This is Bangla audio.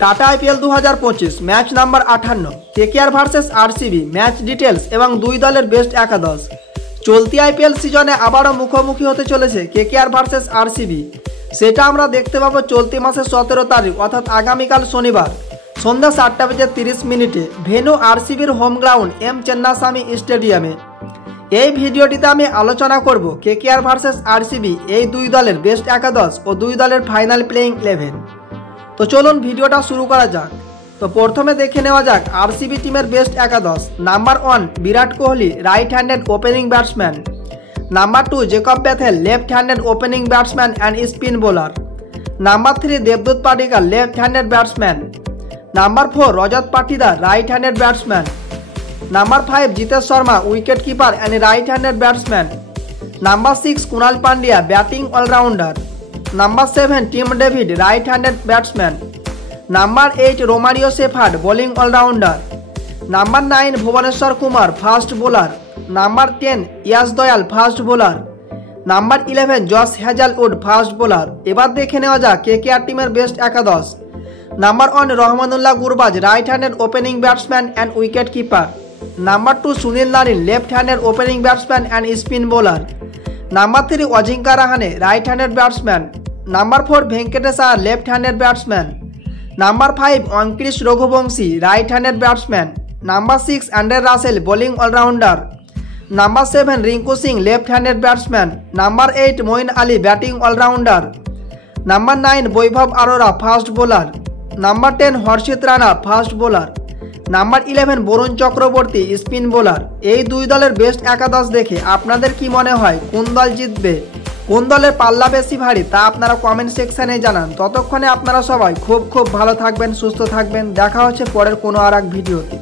Tata IPL 2025 match number 58 KKR versus RCB match details এবং দুই দলের বেস্ট একাদশ। চলতি আইপিএল সিজনে আবারও মুখোমুখি হতে চলেছে কেকেআর ভার্সেস আরসিবি। সেটা আমরা দেখতে পাবো চলতি মাসের 17 তারিখ অর্থাৎ আগামীকাল শনিবার সন্ধ্যা 7:30 ভেন্যু আরসিবির হোম গ্রাউন্ড এম চেন্নাস্বামী স্টেডিয়ামে। এই ভিডিওটিতে আমি আলোচনা করব কেকেআর ভার্সেস আরসিবি এই দুই দলের বেস্ট একাদশ ও দুই দলের ফাইনাল প্লেইং 11। তো চলুন ভিডিওটা শুরু করা যাক। তো প্রথমে দেখে নেওয়া যাক আরসিবি টিমের বেস্ট একাদশ। Number 1 Virat Kohli, right handed opening batsman. Number 2 Jacob Bethell, left handed opening batsman and spin bowler. Number 3 দেবদূত Padikkal, left handed batsman. Number 4 Rajat Patidar, right handed batsman. Number 5 Jitesh Sharma, wicketkeeper and right handed batsman. Number 6 Krunal Pandya, batting allrounder. Number 7 Tim David, right handed batsman. Number 8 Romario Shepherd, bowling allrounder. Number 9 Bhuvneshwar Kumar, fast bowler. Number 10 Yash Dayal, fast bowler. Number 11 Josh Hazlewood, fast bowler. এবার দেখে নেওয়া যাক কেকেআর টিমের বেস্ট একাদশ। Number 1 Rahmanullah Gurbaz, right handed opening batsman and wicket keeper. Number 2 Sunil Narine, left handed opening batsman and spin bowler. Number 3 Ajinkya Rahane, right handed batsman. Number 4 Venkatesh Iyer, left handed batsman. Number 5 Angkrish Raghuvanshi, right handed batsman. Number 6 Andre Russell, bowling allrounder. Number 7 Rinku Singh, left handed batsman. Number 8 Moeen Ali, batting allrounder. Number 9 Vaibhav Arora, fast bowler. Number 10 Harshit Rana, fast bowler. Number 11 Varun Chakravarthy, spin bowler. এই দুই দলের বেস্ট একাদশ দেখে আপনাদের কি মনে হয় কোন দল জিতবে, কোন দলের পাল্লা বেশি ভারী তা আপনারা কমেন্ট সেকশানে জানান। ততক্ষণে আপনারা সবাই খুব ভালো থাকবেন, সুস্থ থাকবেন। দেখা হচ্ছে পরের কোনো আর এক ভিডিওতে।